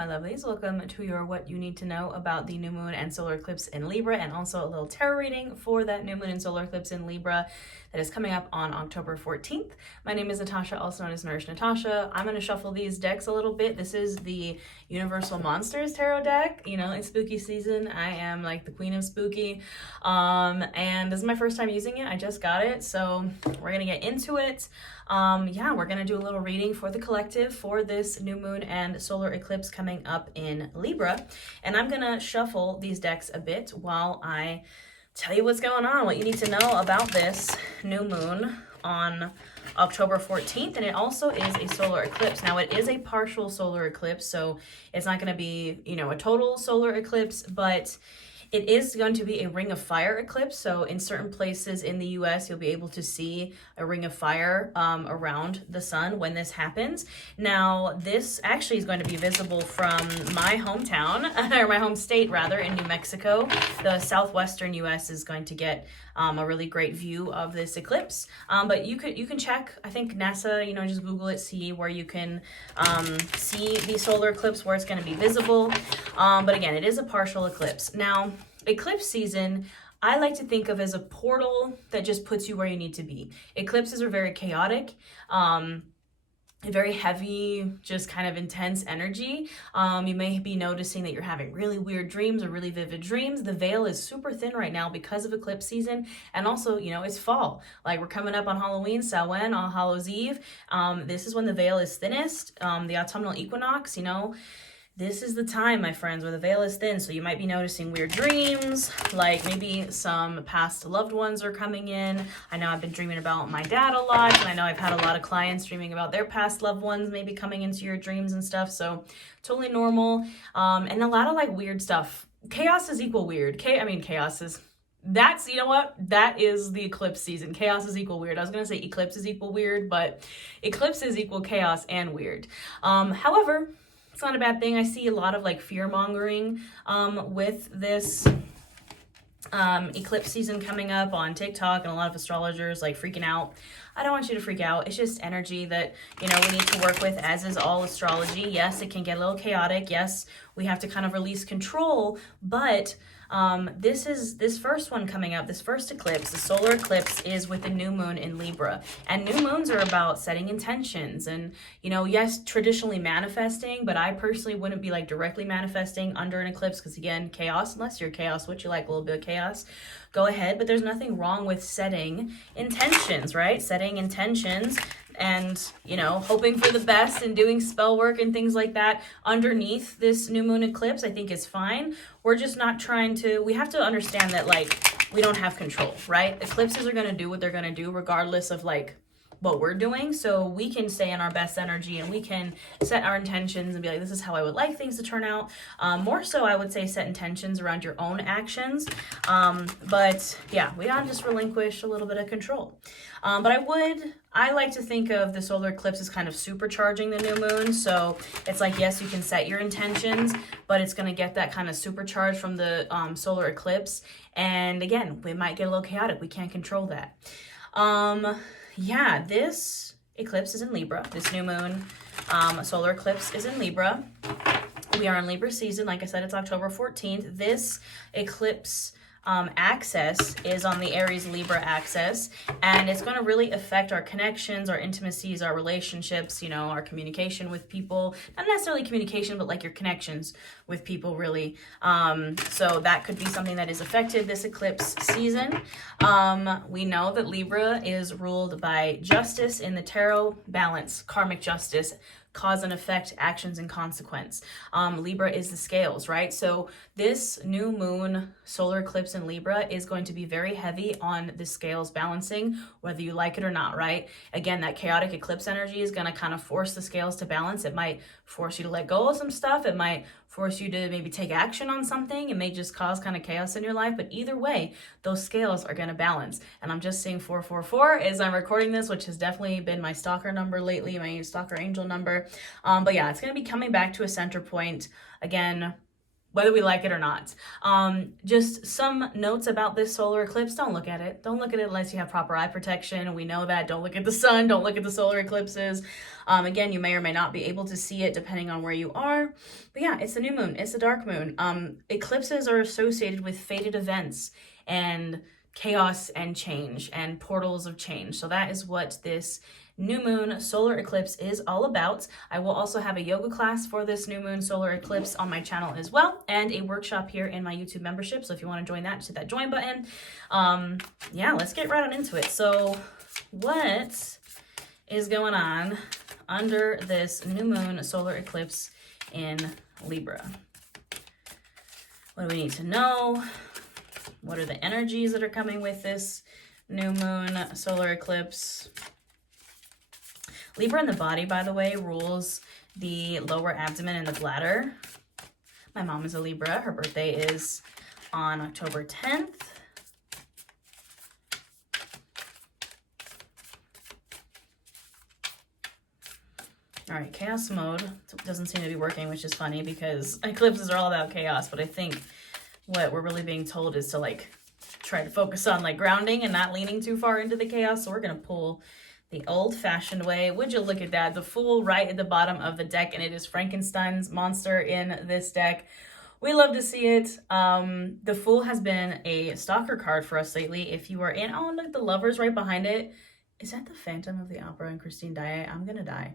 my lovelies. Welcome to your what you need to know about the new moon and solar eclipse in Libra, and also a little tarot reading for that new moon and solar eclipse in Libra that is coming up on October 14th. My name is Natasha, also known as Nourish Natasha. I'm going to shuffle these decks a little bit. This is the Universal Monsters Tarot deck. You know, it's spooky season. I am like the queen of spooky. And this is my first time using it. I just got it, so we're going to get into it. Yeah, we're going to do a little reading for the collective for this new moon and solar eclipse coming up in Libra. And I'm going to shuffle these decks a bit while I tell you what's going on, what you need to know about this new moon on October 14th. And it also is a solar eclipse. Now, it is a partial solar eclipse, so it's not going to be, you know, a total solar eclipse, but it is going to be a ring of fire eclipse. So in certain places in the US, you'll be able to see a ring of fire around the sun when this happens. Now, this actually is going to be visible from my hometown, or my home state rather, in New Mexico. The southwestern US is going to get a really great view of this eclipse. But you can check, I think NASA, you know, just Google it, see where you can see the solar eclipse, where it's going to be visible. But again, it is a partial eclipse. Now, eclipse season, I like to think of as a portal that just puts you where you need to be. Eclipses are very chaotic, very heavy, just kind of intense energy. You may be noticing that you're having really weird dreams or really vivid dreams. The veil is super thin right now because of eclipse season. And also, you know, it's fall. Like, we're coming up on Halloween, Samhain, All Hallows Eve. This is when the veil is thinnest. The autumnal equinox, you know, this is the time, my friends, where the veil is thin. So you might be noticing weird dreams, like maybe some past loved ones are coming in. I know I've been dreaming about my dad a lot, and I know I've had a lot of clients dreaming about their past loved ones maybe coming into your dreams and stuff. So totally normal. And a lot of like weird stuff. Chaos is equal weird. Chaos is... That's, you know what? That is the eclipse season. Chaos is equal weird. I was going to say eclipse is equal weird, but eclipse is equal chaos and weird. However, it's not a bad thing. I see a lot of like fear mongering with this eclipse season coming up on TikTok, and a lot of astrologers like freaking out. I don't want you to freak out. It's just energy that, you know, we need to work with, as is all astrology. Yes, it can get a little chaotic. Yes, we have to kind of release control, but this first one coming up, this first eclipse, the solar eclipse, is with the new moon in Libra. And new moons are about setting intentions and, you know, yes, traditionally manifesting, but I personally wouldn't be like directly manifesting under an eclipse because, again, chaos, unless you're chaos, what you like, a little bit of chaos, go ahead. But there's nothing wrong with setting intentions, right? Setting intentions and, you know, hoping for the best and doing spell work and things like that underneath this new moon eclipse, I think is fine. We're just not trying to, we have to understand that, like, we don't have control, right? Eclipses are going to do what they're going to do regardless of, like, what we're doing. So we can stay in our best energy and we can set our intentions and be like, this is how I would like things to turn out. More so, I would say set intentions around your own actions. But yeah, we gotta just relinquish a little bit of control. But I like to think of the solar eclipse as kind of supercharging the new moon. So it's like, yes, you can set your intentions, but it's going to get that kind of supercharge from the solar eclipse. And again, we might get a little chaotic. We can't control that. Yeah, this eclipse is in Libra. This new moon solar eclipse is in Libra. We are in Libra season. Like I said, it's October 14th. This eclipse axis is on the Aries Libra axis, and it's going to really affect our connections, our intimacies, our relationships, you know, our communication with people. Not necessarily communication, but like your connections with people, really. So that could be something that is affected this eclipse season. We know that Libra is ruled by justice in the tarot, balance, karmic justice, cause and effect, actions and consequence. Libra is the scales, right? So this new moon solar eclipse in Libra is going to be very heavy on the scales balancing, whether you like it or not, right? Again, that chaotic eclipse energy is going to kind of force the scales to balance. It might force you to let go of some stuff. It might force you to maybe take action on something. It may just cause kind of chaos in your life, but either way, those scales are going to balance. And I'm just seeing 444 as I'm recording this, which has definitely been my stalker number lately, my stalker angel number. But yeah, it's going to be coming back to a center point. Again, whether we like it or not. Just some notes about this solar eclipse. Don't look at it. Don't look at it unless you have proper eye protection. We know that. Don't look at the sun. Don't look at the solar eclipses. Again, you may or may not be able to see it depending on where you are. But yeah, it's a new moon. It's a dark moon. Eclipses are associated with fated events and chaos and change and portals of change. So that is what this new moon solar eclipse is all about. I will also have a yoga class for this new moon solar eclipse on my channel as well, and a workshop here in my YouTube membership. So if you want to join that, just hit that join button. Yeah, let's get right on into it. So what is going on under this new moon solar eclipse in Libra? What do we need to know? What are the energies that are coming with this new moon solar eclipse? Libra in the body, by the way, rules the lower abdomen and the bladder. My mom is a Libra. Her birthday is on October 10th. All right, chaos mode doesn't seem to be working, which is funny because eclipses are all about chaos, but I think what we're really being told is to like try to focus on like grounding and not leaning too far into the chaos. So we're going to pull the old-fashioned way. Would you look at that? The Fool right at the bottom of the deck, and it is Frankenstein's monster in this deck. We love to see it. The Fool has been a stalker card for us lately. If you are in, oh, look, the Lovers right behind it. Is that the Phantom of the Opera and Christine Daae? I'm gonna die.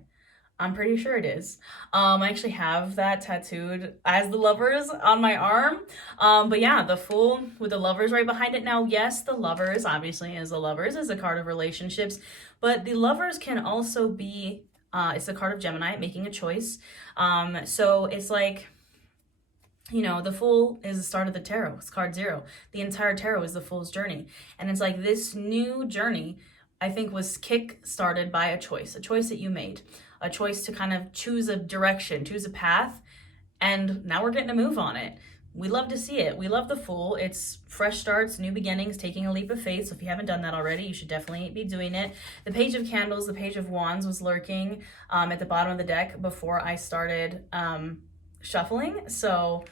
I'm pretty sure it is. I actually have that tattooed as the Lovers on my arm. But yeah, the Fool with the Lovers right behind it. Now, yes, the Lovers, obviously, as the Lovers, is a card of relationships. But the Lovers can also be, it's the card of Gemini, making a choice. So it's like, you know, the Fool is the start of the tarot. It's card 0. The entire tarot is the Fool's journey. And it's like this new journey, I think, was kick-started by a choice that you made. A choice to kind of choose a direction, choose a path, and now we're getting a move on it. We love to see it. We love the Fool. It's fresh starts, new beginnings, taking a leap of faith. So if you haven't done that already, you should definitely be doing it. The Page of Candles, the Page of Wands was lurking at the bottom of the deck before I started shuffling. So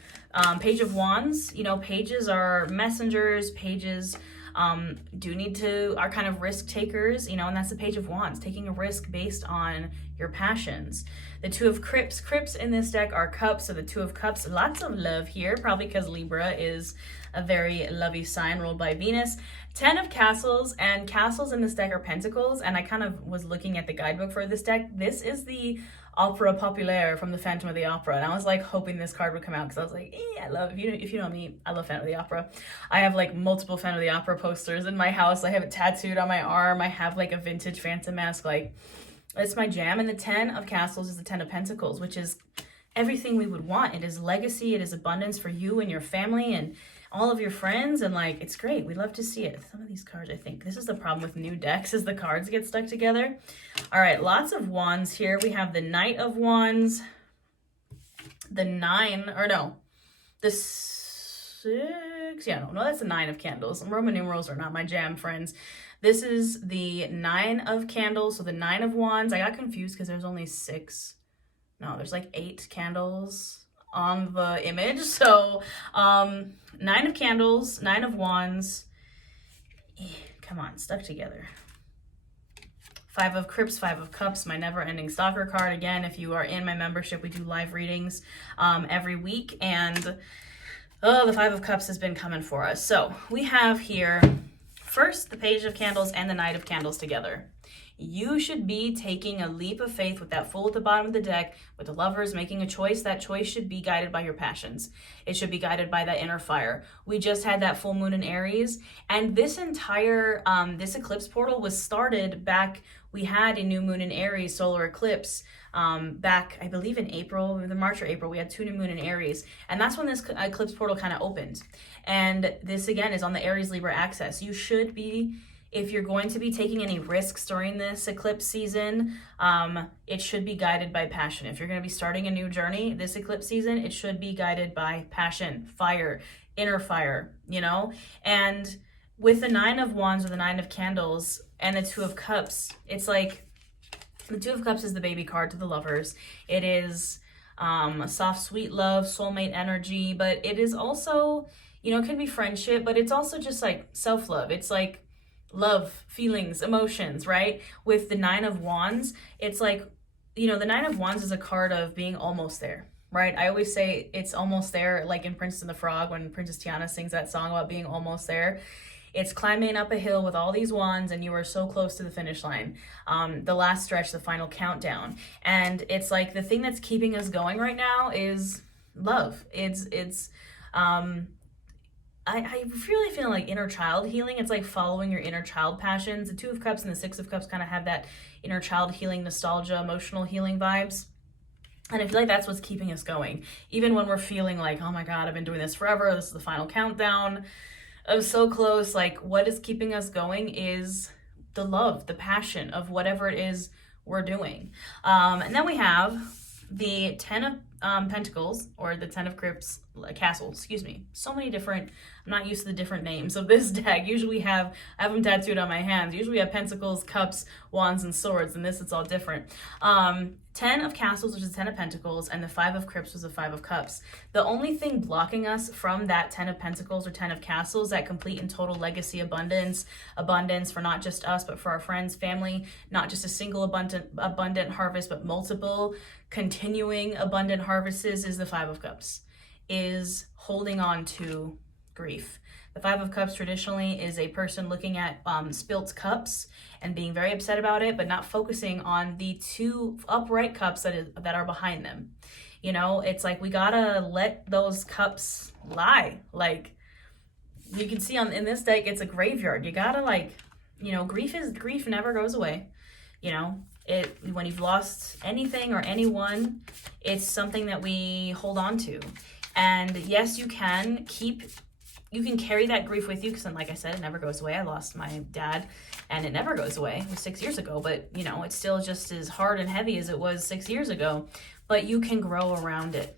Page of Wands, you know, pages are messengers, pages are kind of risk takers, you know, and that's the Page of Wands, taking a risk based on your passions. The Two of Crypts in this deck are cups, so the Two of Cups, lots of love here, probably because Libra is a very lovey sign ruled by Venus. 10 of Castles, and castles in this deck are pentacles, and I kind of was looking at the guidebook for this deck. This is the Opera Populaire from the Phantom of the Opera, and I was like hoping this card would come out because I was like, I love, if you know me, I love Phantom of the Opera. I have like multiple Phantom of the Opera posters in my house. I have it tattooed on my arm. I have like a vintage Phantom mask. Like, it's my jam. And the 10 of Castles is the 10 of Pentacles, which is everything we would want. It is legacy. It is abundance for you and your family and all of your friends, and like, it's great. We love to see it. Some of these cards, I think this is the problem with new decks, is the cards get stuck together. All right, lots of wands here. We have the Knight of Wands, the 6, no, that's the 9 of Candles. Roman numerals are not my jam, friends. This is the 9 of Candles, so the 9 of Wands. I got confused because there's only 6. No, there's like 8 candles on the image. So 9 of Candles, 9 of Wands, come on, stuck together. 5 of Crypts, 5 of Cups, my never-ending stalker card. Again, if you are in my membership, we do live readings every week, and the 5 of Cups has been coming for us. So we have here first the Page of Candles and the Knight of Candles together. You should be taking a leap of faith with that Fool at the bottom of the deck, with the Lovers making a choice. That choice should be guided by your passions. It should be guided by that inner fire. We just had that full moon in Aries, and this entire, this eclipse portal was started back, we had a new moon in Aries solar eclipse back, I believe in April, either March or April, we had 2 new moon in Aries, and that's when this eclipse portal kind of opened. And this again is on the Aries Libra axis. You should be, if you're going to be taking any risks during this eclipse season, it should be guided by passion. If you're going to be starting a new journey this eclipse season, it should be guided by passion, fire, inner fire, you know? And with the 9 of Wands or the 9 of Candles and the 2 of Cups, it's like the 2 of Cups is the baby card to the Lovers. It is soft, sweet love, soulmate energy, but it is also, it can be friendship, but it's also just like self-love. It's like love, feelings, emotions, right? With the Nine of Wands, it's like, the Nine of Wands is a card of being almost there, right? I always say it's almost there, like in Princess and the Frog, when Princess Tiana sings that song about being almost there. It's climbing up a hill with all these wands and you are so close to the finish line. The last stretch, the final countdown. And it's like the thing that's keeping us going right now is love. I really feel like inner child healing. It's like following your inner child passions. The Two of Cups and the Six of Cups kind of have that inner child healing, nostalgia, emotional healing vibes. And I feel like that's what's keeping us going. Even when we're feeling like, oh my God, I've been doing this forever. This is the final countdown. I'm so close. Like, what is keeping us going is the love, the passion of whatever it is we're doing. And then we have the Ten of Pentacles, or the Ten of Castles, excuse me. So many different, I'm not used to the different names of this deck. Usually I have them tattooed on my hands. Usually we have Pentacles, Cups, Wands, and Swords, and this it's all different. 10 of Castles, which is 10 of Pentacles, and the 5 of Crypts was the 5 of Cups. The only thing blocking us from that 10 of Pentacles or 10 of Castles, that complete and total legacy abundance for not just us, but for our friends, family, not just a single abundant harvest, but multiple continuing abundant harvests, is the 5 of Cups, is holding on to grief. The 5 of Cups traditionally is a person looking at spilt cups and being very upset about it, but not focusing on the 2 upright cups that are behind them. It's like we gotta let those cups lie. Like you can see in this deck, it's a graveyard. You gotta grief never goes away. When you've lost anything or anyone, it's something that we hold on to. And yes, you can carry that grief with you, because like I said, it never goes away. I lost my dad and it never goes away. It was 6 years ago, but it's still just as hard and heavy as it was 6 years ago, but you can grow around it.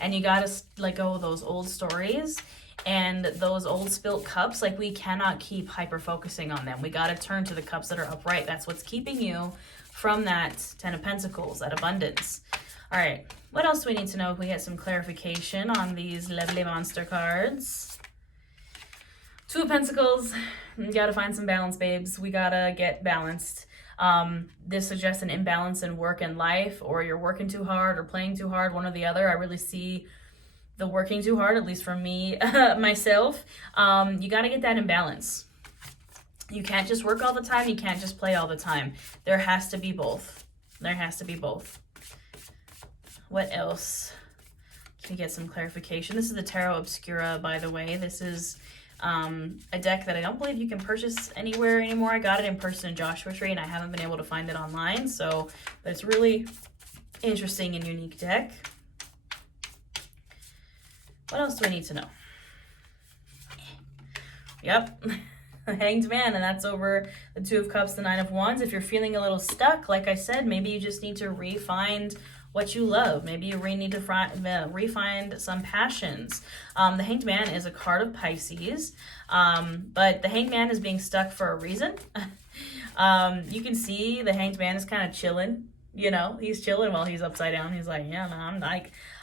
And you gotta let go of those old stories and those old spilt cups. Like, we cannot keep hyper focusing on them. We gotta turn to the cups that are upright. That's what's keeping you from that 10 of Pentacles, that abundance. All right, what else do we need to know if we get some clarification on these lovely monster cards? 2 of Pentacles, you gotta find some balance, babes. We gotta get balanced. This suggests an imbalance in work and life, or you're working too hard or playing too hard, one or the other. I really see the working too hard, at least for me, myself. You gotta get that in balance. You can't just work all the time. You can't just play all the time. There has to be both. There has to be both. What else? Can we get some clarification? This is the Tarot Obscura, by the way. This is a deck that I don't believe you can purchase anywhere anymore. I got it in person in Joshua Tree, and I haven't been able to find it online. But it's really interesting and unique deck. What else do I need to know? Yep. Hanged Man, and that's over the 2 of Cups, the 9 of Wands. If you're feeling a little stuck, like I said, maybe you just need to re-find what you love. Maybe you need to re-find some passions. The Hanged Man is a card of Pisces, but the Hanged Man is being stuck for a reason. You can see the Hanged Man is kind of chilling. He's chilling while he's upside down. He's like, yeah, no,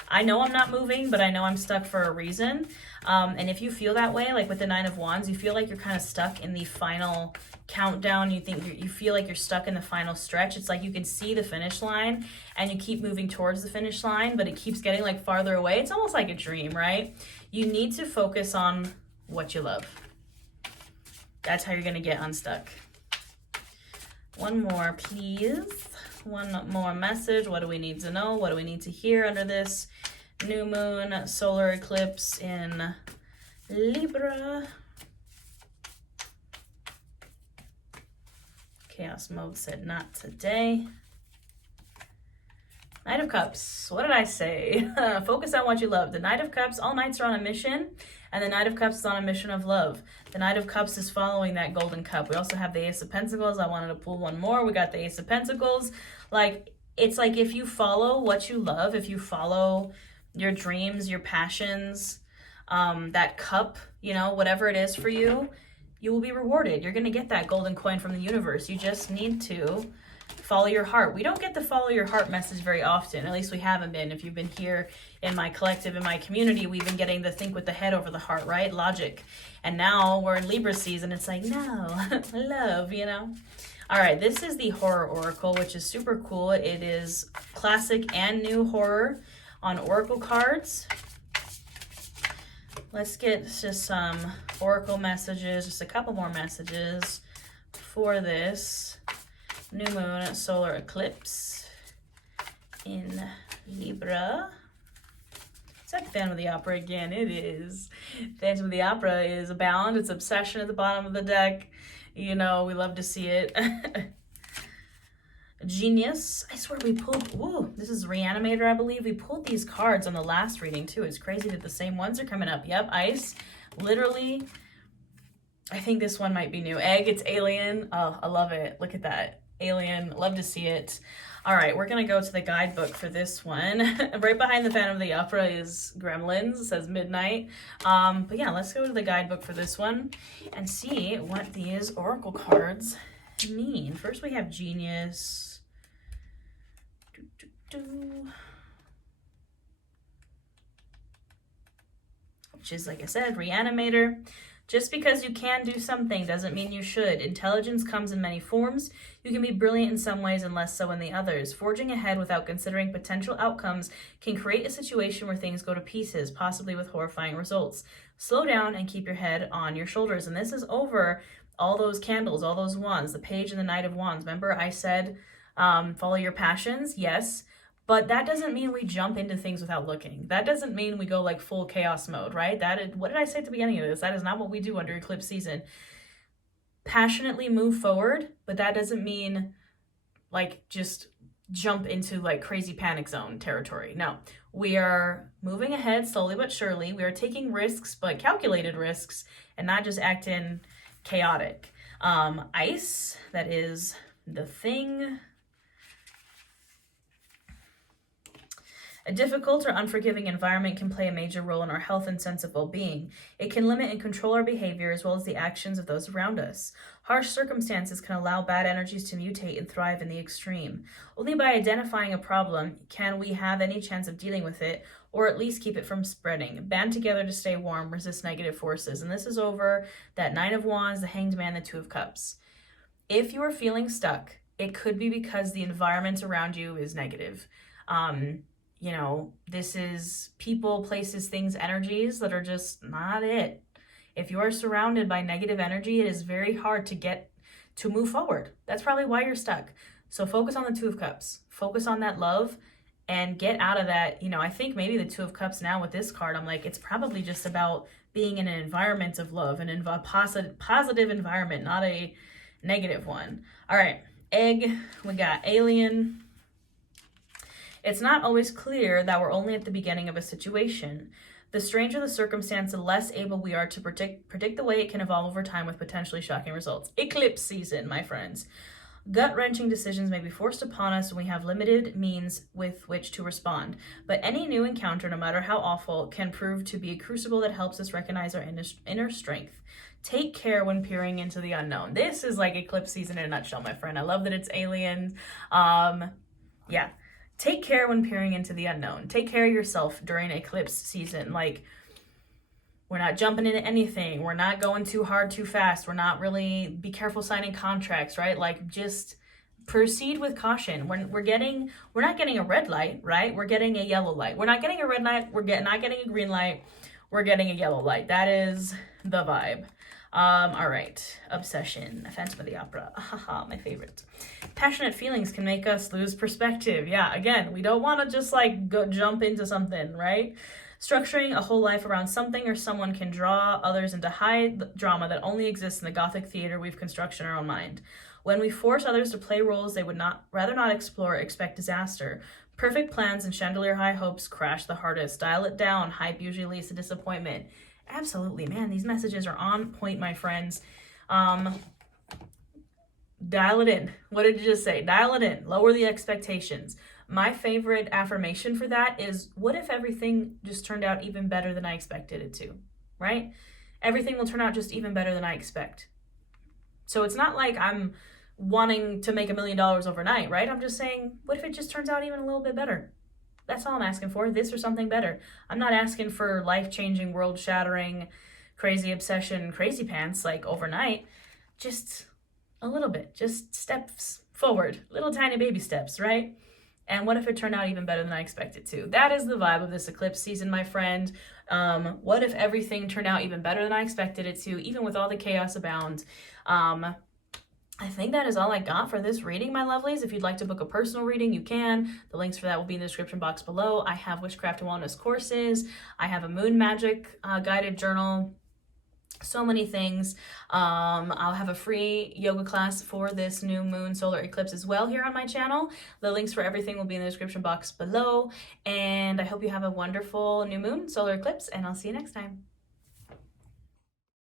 I know I'm not moving, but I know I'm stuck for a reason. And if you feel that way, like with the 9 of Wands, you feel like you're kind of stuck in the final countdown. You feel like you're stuck in the final stretch. It's like you can see the finish line and you keep moving towards the finish line, but it keeps getting like farther away. It's almost like a dream, right? You need to focus on what you love. That's how you're going to get unstuck. One more, please. One more message. What do we need to know? What do we need to hear under this new moon solar eclipse in Libra? Chaos mode said not today. Knight of Cups. What did I say? Focus on what you love. The Knight of Cups, all knights are on a mission, and the Knight of Cups is on a mission of love. The Knight of Cups is following that golden cup. We also have the Ace of Pentacles. I wanted to pull one more. We got the Ace of Pentacles. It's like if you follow what you love, if you follow your dreams, your passions, that cup, whatever it is for you, you will be rewarded. You're going to get that golden coin from the universe. You just need to Follow your heart. We don't get the follow your heart message very often. At least we haven't been. If you've been here in my collective, in my community, we've been getting the think with the head over the heart, right? Logic. And now we're in Libra season. It's like, no, love, you know? All right, this is the Horror Oracle, which is super cool. It is classic and new horror on Oracle cards. Let's get just some Oracle messages, just a couple more messages for this new moon solar eclipse in Libra. Is that Phantom of the Opera again? It is. Phantom of the Opera is abound. It's obsession at the bottom of the deck. You know, we love to see it. Genius. I swear we pulled, ooh, this is Reanimator, I believe. We pulled these cards on the last reading too. It's crazy that the same ones are coming up. Yep, Ice. Literally, I think this one might be new. Egg, it's Alien. Oh, I love it. Look at that. Alien, love to see it. All right, we're gonna go to the guidebook for this one. Right behind the Phantom of the Opera is Gremlins. It says Midnight. But yeah, let's go to the guidebook for this one and see what these Oracle cards mean. First we have Genius. Which is, like I said, Reanimator. Just because you can do something doesn't mean you should. Intelligence comes in many forms. You can be brilliant in some ways and less so in the others. Forging ahead without considering potential outcomes can create a situation where things go to pieces, possibly with horrifying results. Slow down and keep your head on your shoulders. And this is over all those candles, all those wands, the Page and the Knight of Wands. Remember I said follow your passions? Yes. But that doesn't mean we jump into things without looking. That doesn't mean we go like full chaos mode, right? What did I say at the beginning of this? That is not what we do under eclipse season. Passionately move forward, but that doesn't mean like just jump into like crazy panic zone territory. No, we are moving ahead slowly but surely. We are taking risks, but calculated risks, and not just acting chaotic. Ice, that is the Thing. A difficult or unforgiving environment can play a major role in our health and sense of well-being. It can limit and control our behavior as well as the actions of those around us. Harsh circumstances can allow bad energies to mutate and thrive in the extreme. Only by identifying a problem can we have any chance of dealing with it, or at least keep it from spreading. Band together to stay warm, resist negative forces. And this is over that Nine of Wands, the Hanged Man, the Two of Cups. If you are feeling stuck, it could be because the environment around you is negative. You know, this is people, places, things, energies that are just not it. If you are surrounded by negative energy, it is very hard to move forward. That's probably why you're stuck. So focus on the Two of Cups. Focus on that love and get out of that. You know, I think maybe the Two of Cups now with this card, I'm like, it's probably just about being in an environment of love and in a positive environment, not a negative one. All right, Egg, we got Alien. It's not always clear that we're only at the beginning of a situation. The stranger the circumstance, the less able we are to predict the way it can evolve over time with potentially shocking results. Eclipse season, my friends. Gut-wrenching decisions may be forced upon us when we have limited means with which to respond. But any new encounter, no matter how awful, can prove to be a crucible that helps us recognize our inner strength. Take care when peering into the unknown. This is like eclipse season in a nutshell, my friend. I love that it's aliens. Yeah. Take care when peering into the unknown. Take care of yourself during eclipse season. Like, we're not jumping into anything. We're not going too hard, too fast. We're not really, be careful signing contracts, right? Like, just proceed with caution. We're not getting a red light, right? We're getting a yellow light. We're not getting a red light. Not getting a green light. We're getting a yellow light. That is the vibe. All right, Obsession, Phantom of the Opera, my favorite. Passionate feelings can make us lose perspective. Yeah, again, we don't want to just like go jump into something, right? Structuring a whole life around something or someone can draw others into high drama that only exists in the Gothic theater we've constructed in our own mind. When we force others to play roles they would rather not explore, expect disaster. Perfect plans and chandelier high hopes crash the hardest. Dial it down. Hype usually leads to disappointment. Absolutely, man. These messages are on point, my friends. Dial it in. What did you just say? Dial it in. Lower the expectations. My favorite affirmation for that is, what if everything just turned out even better than I expected it to, right? Everything will turn out just even better than I expect. So it's not like I'm wanting to make $1 million overnight, right? I'm just saying, what if it just turns out even a little bit better? That's all I'm asking for, this or something better. I'm not asking for life-changing, world-shattering, crazy obsession, crazy pants, like overnight. Just a little bit, just steps forward, little tiny baby steps, right? And what if it turned out even better than I expected to? That is the vibe of this eclipse season, my friend. What if everything turned out even better than I expected it to, even with all the chaos abound? I think that is all I got for this reading, my lovelies. If you'd like to book a personal reading, you can. The links for that will be in the description box below. I have witchcraft and wellness courses. I have a moon magic guided journal. So many things. I'll have a free yoga class for this new moon solar eclipse as well here on my channel. The links for everything will be in the description box below. And I hope you have a wonderful new moon solar eclipse, and I'll see you next time.